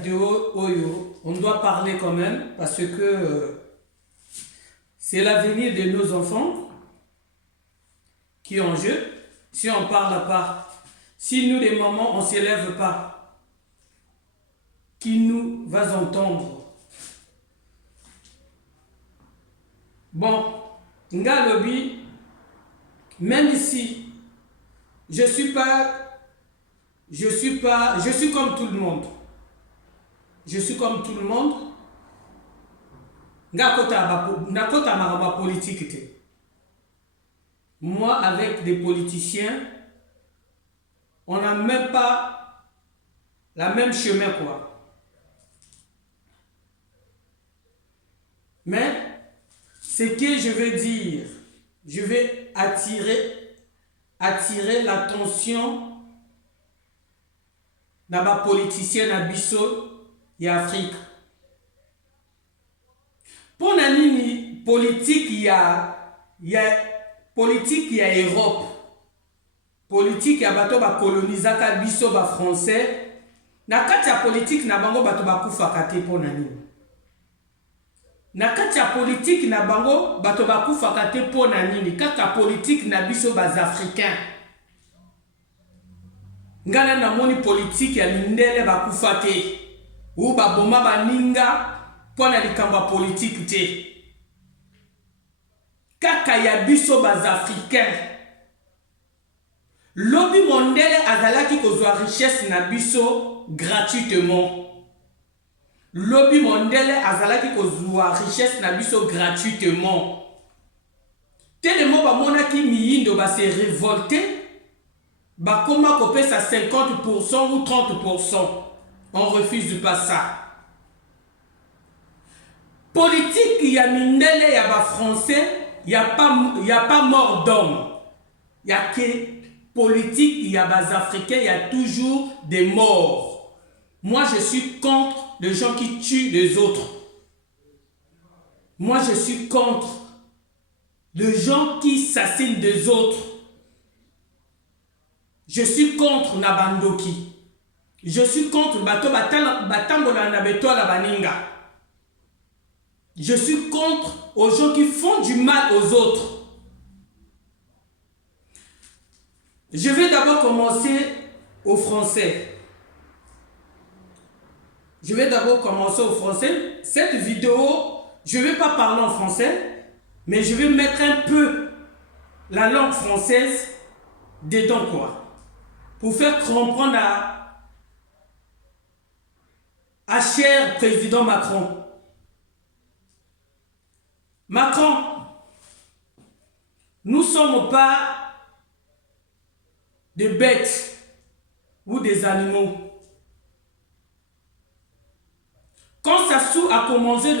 vidéo Oyo, on doit parler quand même parce que c'est l'avenir de nos enfants qui est en jeu. Si on parle pas, si nous les mamans on ne s'élève pas, qui nous va entendre? Bon, nga lobby, même ici, je suis comme tout le monde. Je suis comme tout le monde. Nga kota maraba politique te. Moi, avec des politiciens, on n'a même pas la même chemin, quoi. Mais, ce que je veux dire, je vais attirer l'attention dans ma politicienne à Bissau et Afrique. Pour nini politique, il y a politique, il y a Europe. Politique, il y a bato ba colonisaka Bissau ba français. Na kati ya politique na bango bato ba kufaka te pour nani. Na kati ya politique na bango bato ba kufaka te pour nani. Kaka politique na Bissau ba africain. Ngana na moni politique ya lindele ba kufate. Ou ba boma ba ninga pour na likamba politique te. Kaka ya biso ba africain. Lobby mondele azalaki kozwa richesse na biso gratuitement. Lobby mondele azalaki kozwa richesse na biso gratuitement. Tellement ba monaki miyindo ba se révolter. Bah comment couper ça 50% ou 30%? On refuse pas ça. Politique, il y a mindele, il y a pas français, il y a pas mort d'homme. Il y a que politique, il y a pas africain, il y a toujours des morts. Moi, je suis contre les gens qui tuent les autres. Moi, je suis contre les gens qui assassinent des autres. Je suis contre Nabandoki. Je suis contre Bato Batambola Nabeto la Baninga. Je suis contre aux gens qui font du mal aux autres. Je vais d'abord commencer au français. Cette vidéo, je ne vais pas parler en français, mais je vais mettre un peu la langue française dedans, quoi. Pour faire comprendre à cher président Macron. Macron, nous ne sommes pas des bêtes ou des animaux. Quand Sassou a commencé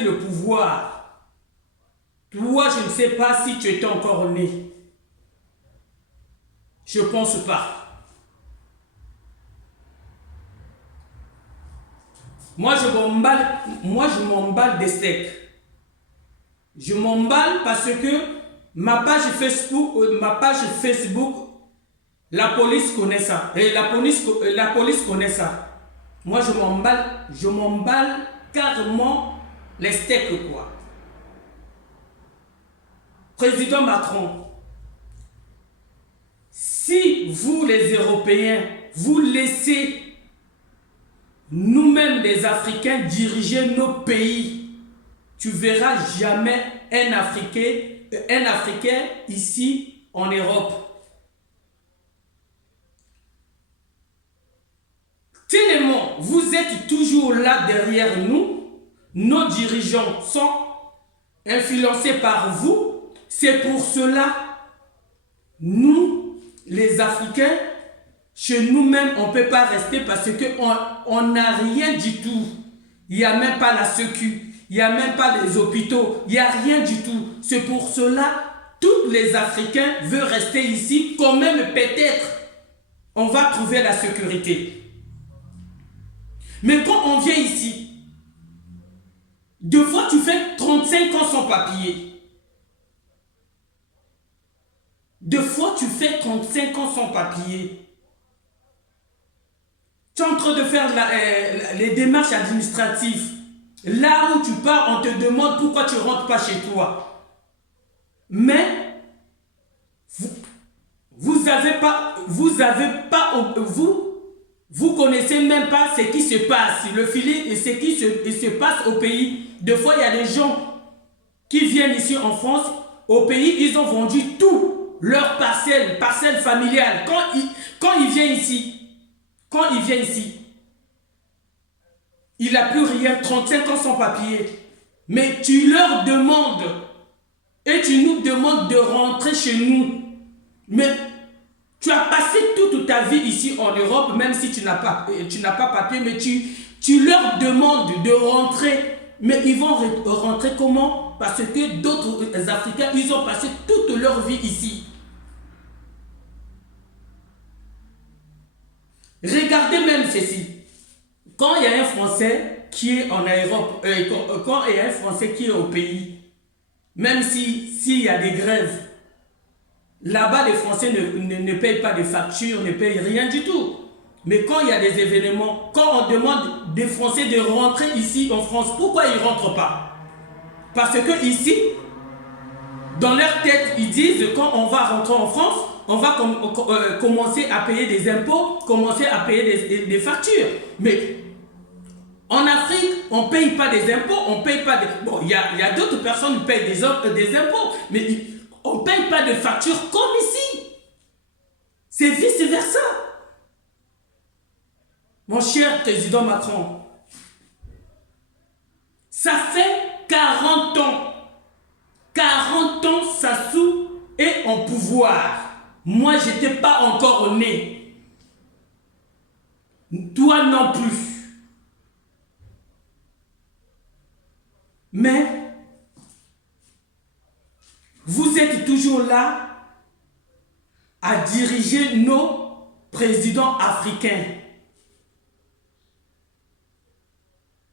le pouvoir, toi, je ne sais pas si tu étais encore né. Je pense pas. Moi, je m'emballe des steaks. Je m'emballe parce que ma page Facebook, la police connaît ça. Et la police connaît ça. Moi, je m'emballe carrément les steaks, quoi. Président Macron, si vous, les Européens, vous laissez nous-mêmes, les Africains, diriger nos pays, tu verras jamais un Africain ici en Europe. Tellement, vous êtes toujours là derrière nous. Nos dirigeants sont influencés par vous. C'est pour cela, nous, les Africains, chez nous-mêmes, on ne peut pas rester parce qu'on n'a rien du tout. Il n'y a même pas la sécu, il n'y a même pas les hôpitaux, il n'y a rien du tout. C'est pour cela, tous les Africains veulent rester ici, quand même peut-être, on va trouver la sécurité. Mais quand on vient ici, deux fois tu fais 35 ans sans papier. Deux fois tu fais 35 ans sans papier. Tu es en train de faire les démarches administratives. Là où tu pars, on te demande pourquoi tu ne rentres pas chez toi. Mais vous connaissez même pas ce qui se passe, le filet et ce qui se passe au pays. Des fois, il y a des gens qui viennent ici en France, au pays, ils ont vendu tout, leur parcelle familiale. Quand ils viennent ici, il n'a plus rien, 35 ans sans papier. Mais tu leur demandes, et tu nous demandes de rentrer chez nous. Mais tu as passé toute ta vie ici en Europe, même si tu n'as pas papier, mais tu leur demandes de rentrer. Mais ils vont rentrer comment? Parce que d'autres Africains, ils ont passé toute leur vie ici. Regardez même ceci. Quand il y a un Français qui est en Europe, quand il y a un Français qui est au pays, même s'il y a des grèves, là-bas les Français ne payent pas de factures, ne payent rien du tout. Mais quand il y a des événements, quand on demande des Français de rentrer ici en France, pourquoi ils ne rentrent pas? Parce que ici, dans leur tête, ils disent quand on va rentrer en France, on va commencer à payer des impôts, commencer à payer des factures. Mais en Afrique, on ne paye pas des impôts, on paye pas des... Bon, il y a d'autres personnes qui payent des impôts, mais on ne paye pas de factures comme ici. C'est vice-versa. Mon cher président Macron, ça fait 40 ans. 40 ans, Sassou est en pouvoir. Moi, je n'étais pas encore né. Toi non plus. Mais, vous êtes toujours là à diriger nos présidents africains.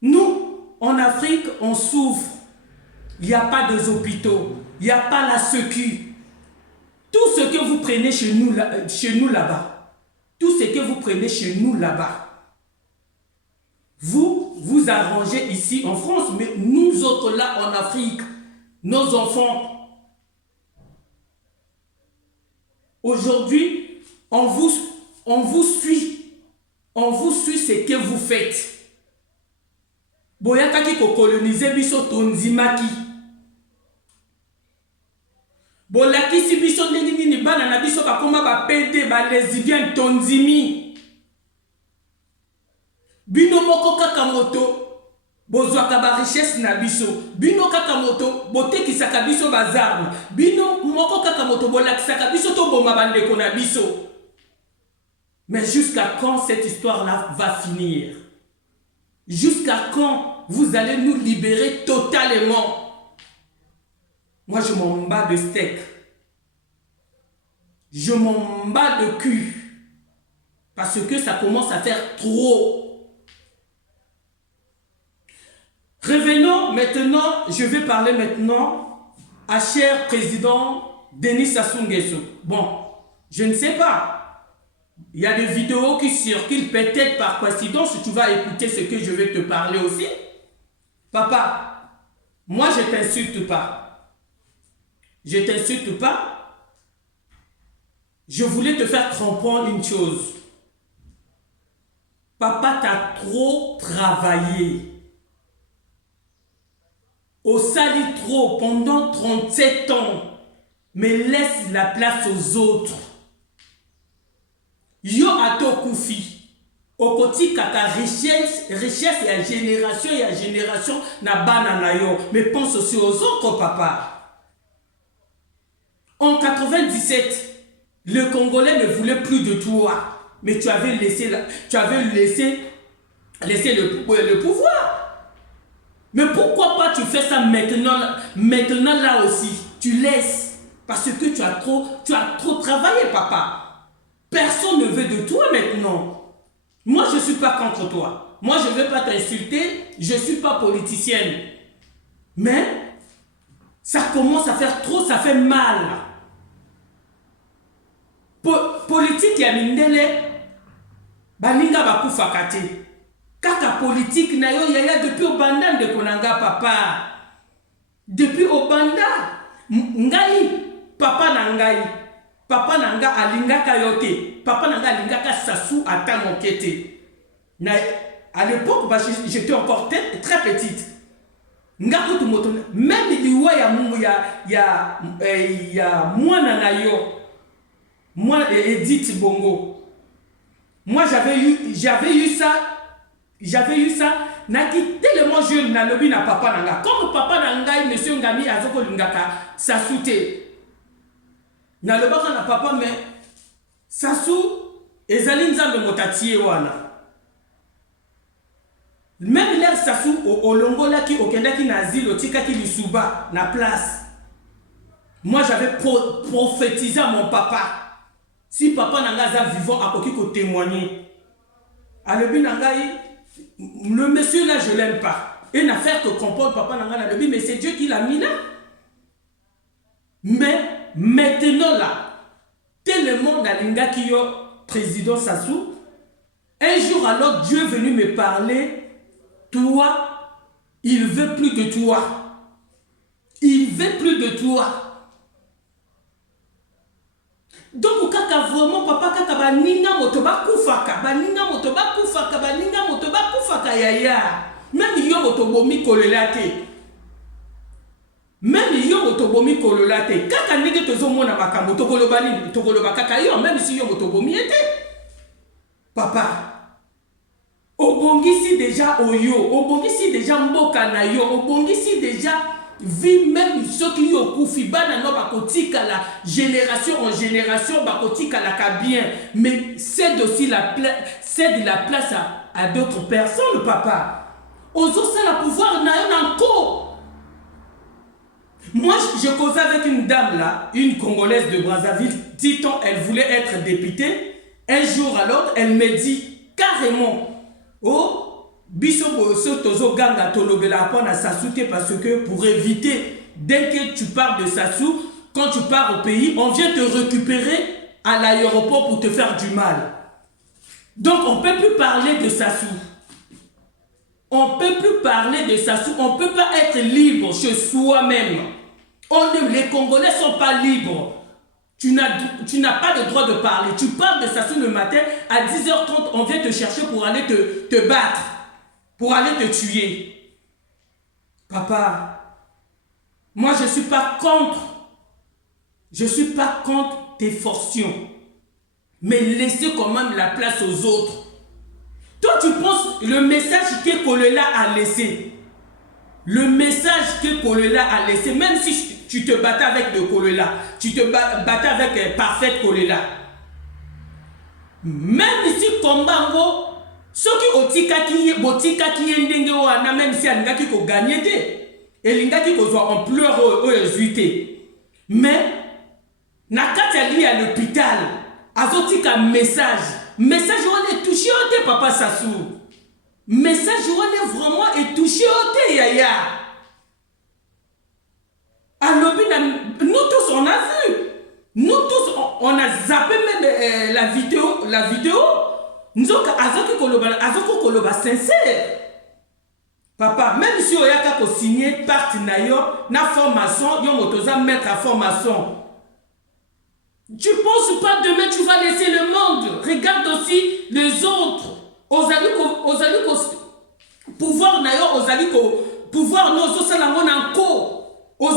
Nous, en Afrique, on souffre. Il n'y a pas d'hôpitaux, il n'y a pas la sécu. Tout ce que vous prenez chez nous là-bas, tout ce que vous prenez chez nous là-bas, vous arrangez ici en France, mais nous autres là en Afrique, nos enfants, aujourd'hui, on vous suit ce que vous faites. Boyakaki ko coloniser biso tonzimaki. Bolakisi biso nini bana na biso bakoma ba PD ba lesbienne tonzimi. Bino moko kaka moto bozwaka ba richesse na biso. Bino kaka moto botekisaka biso bazarme. Bino moko kaka moto bolakisaka biso to boma bandeko na biso. Mais jusqu'à quand cette histoire-là va finir? Jusqu'à quand vous allez nous libérer totalement? Moi, je m'en bats de steak. Je m'en bats de cul. Parce que ça commence à faire trop. Revenons maintenant, je vais parler maintenant à cher président Denis Sassou Nguesso. Bon, je ne sais pas. Il y a des vidéos qui circulent, peut-être par coïncidence, tu vas écouter ce que je vais te parler aussi. Papa, moi je ne t'insulte pas. Je ne t'insulte pas. Je voulais te faire comprendre une chose. Papa t'a trop travaillé. Au sali trop pendant 37 ans. Mais laisse la place aux autres. Yo ato kufi. Okoti kaka richesse et génération na banana yo. Mais pense aussi aux autres, papa. En 97, le Congolais ne voulait plus de toi. Mais tu avais laissé le pouvoir. Mais pourquoi pas tu fais ça maintenant là aussi? Tu laisses. Parce que tu as trop travaillé, papa. Personne ne veut de toi maintenant. Moi, je ne suis pas contre toi. Moi, je ne veux pas t'insulter. Je ne suis pas politicienne. Mais, ça commence à faire trop, ça fait mal. Politique ya mindele, baninga bakufaka te. Kaka politique na yo yaya depuis obanda ndeko nanga papa. Depuis obanda ngai papa na ngai. Papa nanga alingaka yo te. Papa nanga alingaka Sassou ata moke te. À l'époque, j'étais encore très petite. Même il y a mwana na yo. Moi Edith Bongo. Moi j'avais eu ça. Naki tellement jeune na lobi na papa nanga. Comme papa nanga monsieur Ngami azoko lingaka Sassou te. Na lobaka na papa mais Sassou ezali nzambe motatie wana. Même l'air Sassou au Longola qui au Kenda qui nazil au tika qui lisuba na place. Moi j'avais prophétisé à mon papa. Si papa nangaza vivant a koki ko témoigner. À lebi nangai le monsieur là je l'aime pas. Une affaire que comprend papa nanga lebi mais c'est Dieu qui l'a mis là. Mais maintenant là tellement nalinga qui yo président Sassou un jour alors Dieu est venu me parler. Toi, il veut plus de toi. Il veut plus de toi. Donc, kaka vraiment, papa, kaka baninga motoba kufaka, baninga motoba kufaka, baninga motoba kufaka yaya. Même yo motobomi kolelate. Même yo motobomi kolelate. Kaka nige tozo mona makambo tokolobani, tokoloba kaka yo, même si yo motobomi ete. Papa. Obongisi déjà oyo, obongisi déjà mboka na yo, obongisi déjà vie même ceux qui yo kufi bana no bakotika la génération en génération bakotika la ka bien, mais c'est aussi la place à d'autres personnes papa. Ozo ça la pouvoir na yo encore. Moi je causais avec une dame là, une Congolaise de Brazzaville, dit-on elle voulait être députée. Un jour alors elle me dit carrément oh, biso tozo ganga tolobela pona Sassou parce que pour éviter dès que tu pars de Sassou, quand tu pars au pays, on vient te récupérer à l'aéroport pour te faire du mal. Donc on peut plus parler de Sassou. On peut plus parler de Sassou, on peut pas être libre chez soi-même. Les Congolais sont pas libres. Tu n'as pas le droit de parler. Tu parles de Sassou le matin, à 10h30, on vient te chercher pour aller te battre, pour aller te tuer. Papa, moi je ne suis pas contre. Je ne suis pas contre tes fortunes. Mais laissez quand même la place aux autres. Toi, tu penses le message que Kolela a laissé. Le message que Kolela a laissé, même si tu te battais avec de Kolela, tu te battais avec parfaite Kolela. Même ici, Kombango, ceux qui otika qui ndenge wana, même si alinga qui ko gagné te, elinga qui ko soit en pleurs au résulté. Mais nakati ali à l'hôpital, azotika message on est touché au te papa Sassou. Message on est vraiment est touché au te yaya. Alors, nous tous, on a vu. Nous tous, on a zappé même la vidéo. Nous avons koloba sincère. Papa, même si on a signé parti na formation, on a mettre à formation. Tu penses pas demain tu vas laisser le monde. Regarde aussi les autres. Pouvoir pouvoir nous aussi encore. En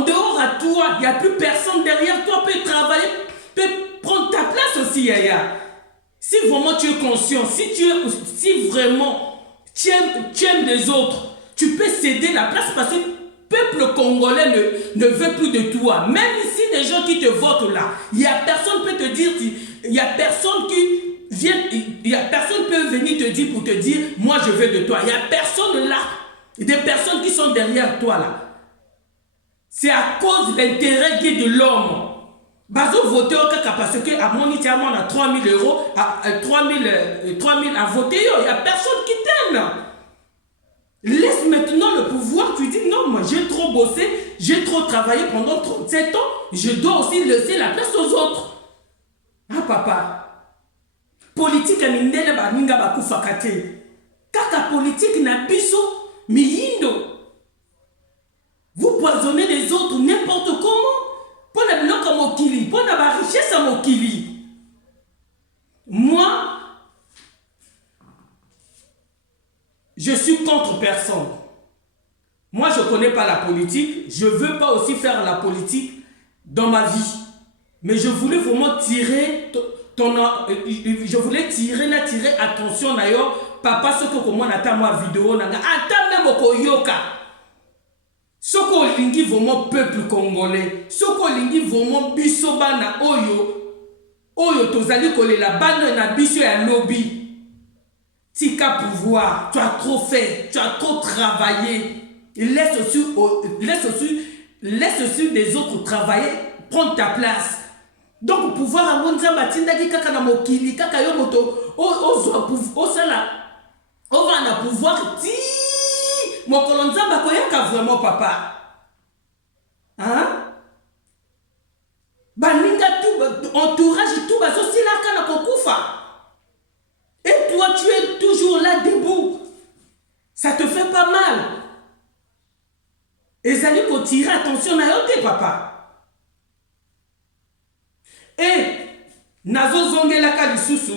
dehors à toi, il n'y a plus personne derrière toi, peut travailler, peut prendre ta place aussi, Yaya. Si vraiment tu es conscient, si vraiment tu aimes les autres, tu peux céder la place parce que le peuple congolais ne veut plus de toi. Même ici, les gens qui te votent là, il n'y a personne qui peut te dire, il n'y a personne peut venir te dire pour te dire, moi je veux de toi. Il n'y a personne là, des personnes qui sont derrière toi là. C'est à cause de l'intérêt de l'homme. Bazo voté au cas parce que à mon itiamment on a 3 000 euros, 3 000 à voter, il n'y a personne qui t'aime. Laisse maintenant le pouvoir, tu dis non, moi j'ai trop bossé, j'ai trop travaillé pendant 37 ans, je dois aussi laisser la place aux autres. Ah papa, politique mindele baninga bakufaka te. Kaka politique na biso miyindo. Vous poisonnez les autres n'importe comment. Pour la bloc mokili, pour la richesse à mokili. Moi, je suis contre personne. Moi, je ne connais pas la politique. Je ne veux pas aussi faire la politique dans ma vie. Mais je voulais vraiment tirer je voulais tirer attention d'ailleurs. Papa, ce que moi n'attends moi vidéo, attends même au yoka. Ce qu'on lingi vraiment peuple congolais. Ce qu'on lingi vraiment bisobana oyo tozali kolela bana na biso ya lobby. Tika pouvoir, tu as trop fait, tu as trop travaillé. Laisse aussi des autres travailler, prendre ta place. Donc pouvoir amonza batinda ki kaka na mokili kaka yo moto o sala on va na pouvoir ti mokolo nzamba koyaka vraiment papa. Hein? Baninga tout entourage tout bazo silaka na kokufa. Et toi tu es toujours là debout. Ça te fait pas mal. Ezali ko tirer attention na yote papa. Et nazo zongelaka lisusu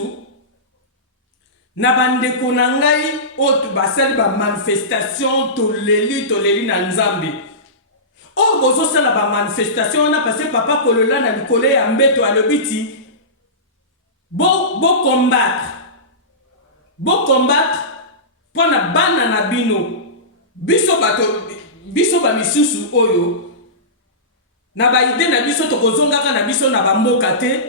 na bandeko na ngai oto basali ba manifestation toleli na nzambe. O bozo sala ba manifestation na parce papa kolola na likolo ya mbeto alobiti bo combattre pona bana na bino biso ba misusu oyo na ba ide na biso tokozongaka na biso na bamboka te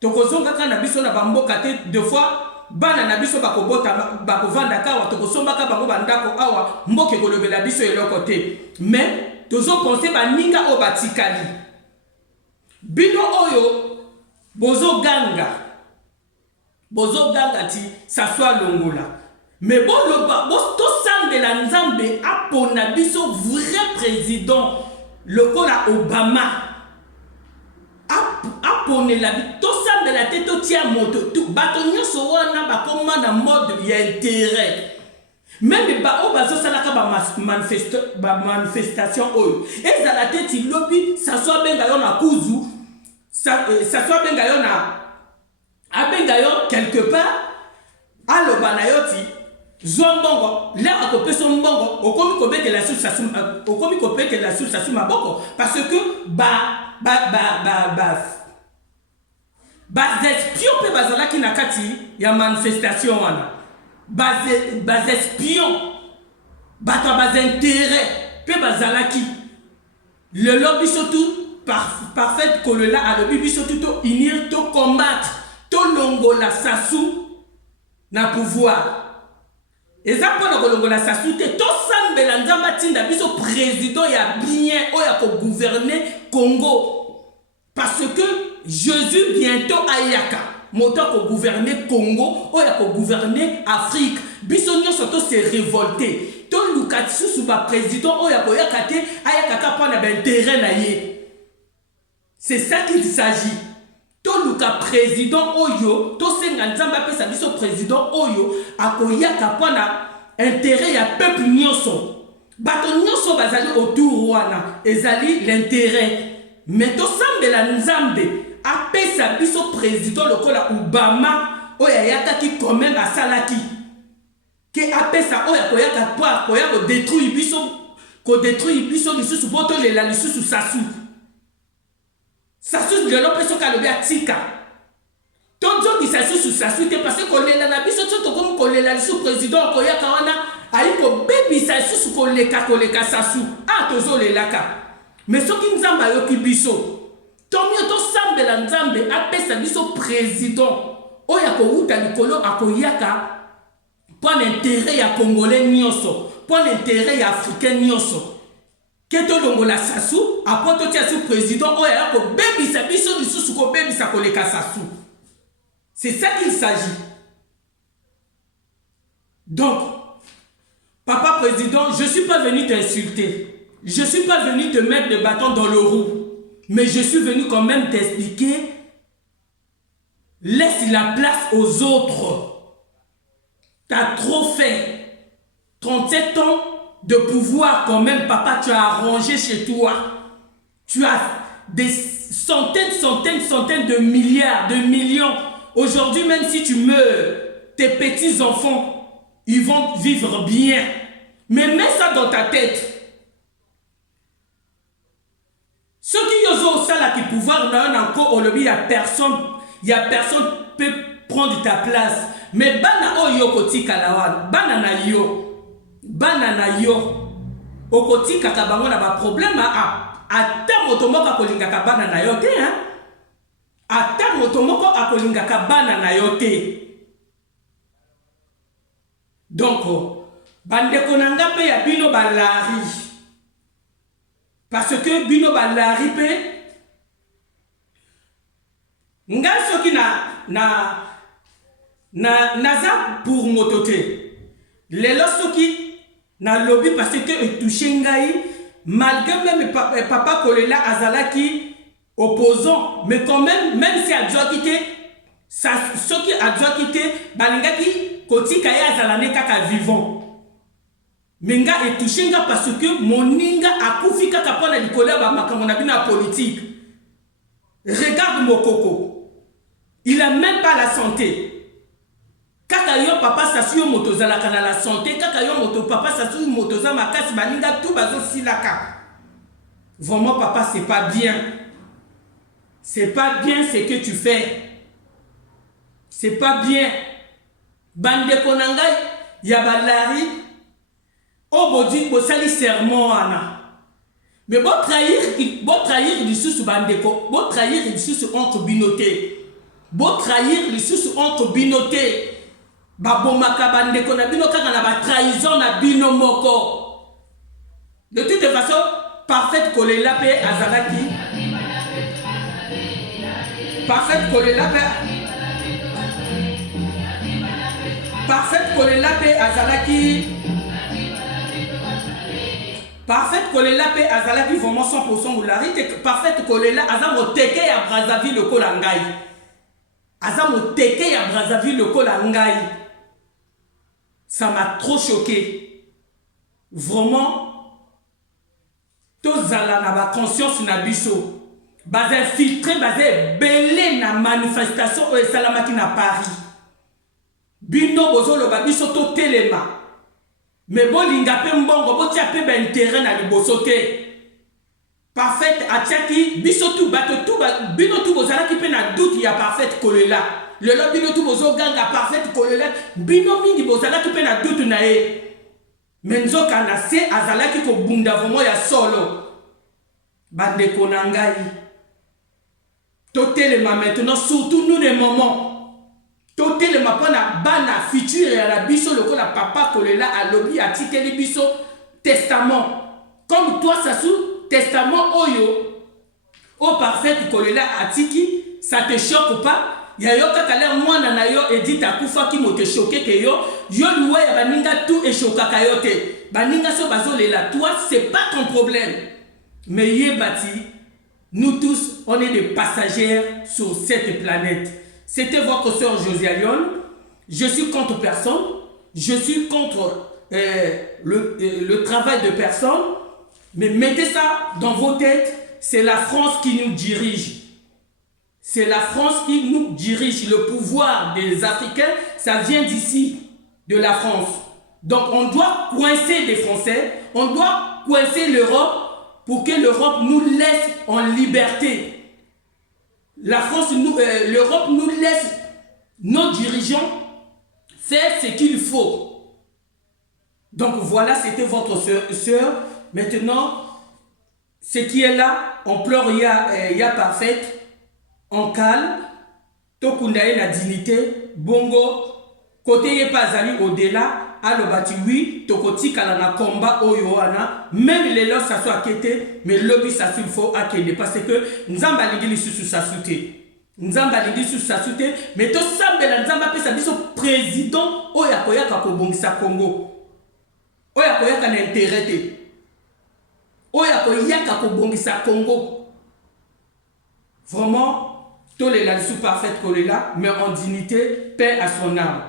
tokozongaka na biso na bamboka te. Deux fois bana na biso bakovanda kawa tokosombaka bango bandako awa mboke kolobela biso eloko te. Mais tozo penser baninga o batikali bino oyo bozo ganga ti ça soit longola. Mais bon to sambela nzambe apona biso vrai président lokola Obama apone la to sambela te to tia moto tout bato nyonso wana bakoma na mode ya intérêt. Même ba o bazo salaka ba manifestation oyo ezala te ti lobby ça soit benga yo na kuzu ça soit benga yo na abenga yo quelque part aloba na yo ti zombongo là akopeso mbongo okomi kobekela susa maboko parce que espion pe bazalaki na kati ya manifestation wana espion bato bas intérêt pe bazalaki le lobby surtout parfait kolola a lobby biso to unir to combattre to longola sasu na pouvoir. Et ça pour le Congo la sasute to sambela nzamba tinda biso président ya bien oya ko gouverner Congo parce que Jésus bientôt ayaka moto ko gouverner Congo oya ko gouverner Afrique biso nyonso to se révolter to lukatsu sous ba président oya ko yakate ayaka ka pona ba intérêt na ye. C'est ça qu'il s'agit. To luka président oyo to senga nzamba pesa biso président oyo akoyaka pona intérêt ya peuple nyonso bato nyonso bazali autour wana ezali l'intérêt. Mais to sambela nzambe apesa biso président lokola Obama oya yakaki quand même asalaki ke apesa oya koyaka pa koya détruire biso lisusu boto lela lisusu sasu sasu de l'opération kalobia tika tonzo di sasu te parce que kolela na biso to comme kolela sous président koya kawana aiko baby sasu koleka sasu tozo lelaka. Mais soki nzamba yoki biso tomio to sambela nzambe apesa biso président oya ko uta likolo akoyaka pour l'intérêt ya congolais nyonso pour l'intérêt ya africain nyonso. Keto longola sasu après to tia sous président oya ko baby sa biso lisusu ko baby sa koleka sasu. C'est ça qu'il s'agit. Donc papa président, je suis pas venu t'insulter, je suis pas venu te mettre des bâtons dans le roue, mais je suis venu quand même t'expliquer laisse la place aux autres. Tu as trop fait. 37 ans de pouvoir quand même, papa, tu as arrangé chez toi. Tu as des centaines de milliards, de millions. Aujourd'hui, même si tu meurs, tes petits-enfants, ils vont vivre bien. Mais mets ça dans ta tête. Ceux qui ont ça là qui pouvoir encore au lobby, il y a personne qui peut prendre ta place. Mais bana oyo kotika lawan, bana na yo, okotika kabango na ba problème ata motomoko akolingaka bana na yo te, hein? Ata motomoko akolingaka bana na yo te. Donc bandeko nanga pe ya bino balari. Parce que bino balari pe nga soki naza pour motote. Lelo soki na lobby parce que touché ngai malgré même papa Kolela azalaki opposant, mais quand même si a dû quitter ça, ce qui a dû quitter balingaki kotika ya azalane kaka vivant. Menga est touché parce que moninga akufi kaka pona likola ba makambo na bina politique. Regarde Mokoko, il a même pas la santé. Kaka yo papa sasu yo motoza la santé, kaka yo moto papa sasu motoza makasi baninga tout bazo silaka. Vraiment papa, c'est pas bien. C'est pas bien ce que tu fais. C'est pas bien. Bande konangai ya balari o bodi bo sali serment ana. Mais bon trahir du sous bandeko, bon trahir du sous entre binoté. Bon trahir du sous entre binoté. Babomaka bandeko na bino kaka na ba trahison na bino moko. De toute façon, parfaite Kolela pe azalaki. Parfaite Kolela pe. Parfaite Kolela pe azalaki. Parfaite Kolela pe azalaki vraiment 100% moulari. Parfaite Kolela azamo teke ya Brazzaville le kolangai. Azamo teke ya Brazzaville le kolangai. Ça m'a trop choqué. Vraiment. Tozala na ba conscience na biso. Bazé filtré, bazé belé na manifestation au Salamaki na Paris. Bino bozo lo babiso to telema. Mais bon linga pe mbongo bo tia pe ben terrain na liboso te. Parfaite atiaki biso tout bato tout bino tout bozala ki pe na doute ya parfaite Kolela. Le lo bino tout bozo ganga parfaite Kolela bino mingi bozala ki pe na doute na e. Menzo kana se azala ki ko bunda vraiment ya solo. Bande konangai. Totelema maintenant surtout nous les moments. Totelema pona bana futur et à la biso le la papa Kolela a lobby a tikeli biso testament. Comme toi ça sous testament oyo. Au parfait Kolela a tiki, ça te choque pas? Ya yo kaka mwana na yo edit akufa ki mo te choqué que yo loué ya baninga tout et choquaka yo te. Baninga so bazolela toi c'est pas ton problème. Mais yé bati, nous tous on est des passagers sur cette planète. C'était votre soeur Josialion. Je suis contre personne. Je suis contre le travail de personne. Mais mettez ça dans vos têtes. C'est la France qui nous dirige. C'est la France qui nous dirige. Le pouvoir des Africains, ça vient d'ici, de la France. Donc on doit coincer les Français. On doit coincer l'Europe pour que l'Europe nous laisse en liberté. La France, l'Europe nous laisse nos dirigeants faire ce qu'il faut. Donc voilà, c'était votre soeur. Maintenant, ce qui est là, on pleure, il y a parfaite, on calme, tokundaye la dignité, bongo, côté yé pas allé au-delà, à le bâti oui, tokoti kalana combat oyoana, même les lois ça soit quitté, mais le lobby ça il faut acquérir parce que nous avons baligé sous sa soute. Nous avons baligé sous sa soute, mais tout ça de la nzamba pe sa biso président oya koyaka ko bongisa Congo. Oya koyaka na intérêt te. Oya koyaka ko bongisa Congo. Vraiment Tolela sous parfaite kolela, mais en dignité, paix à son âme.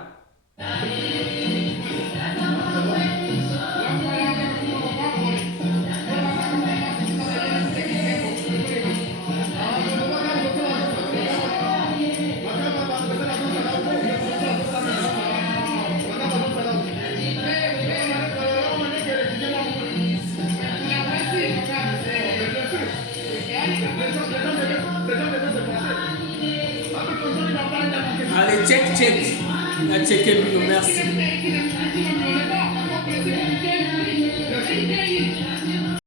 Allez, check. Checké, merci.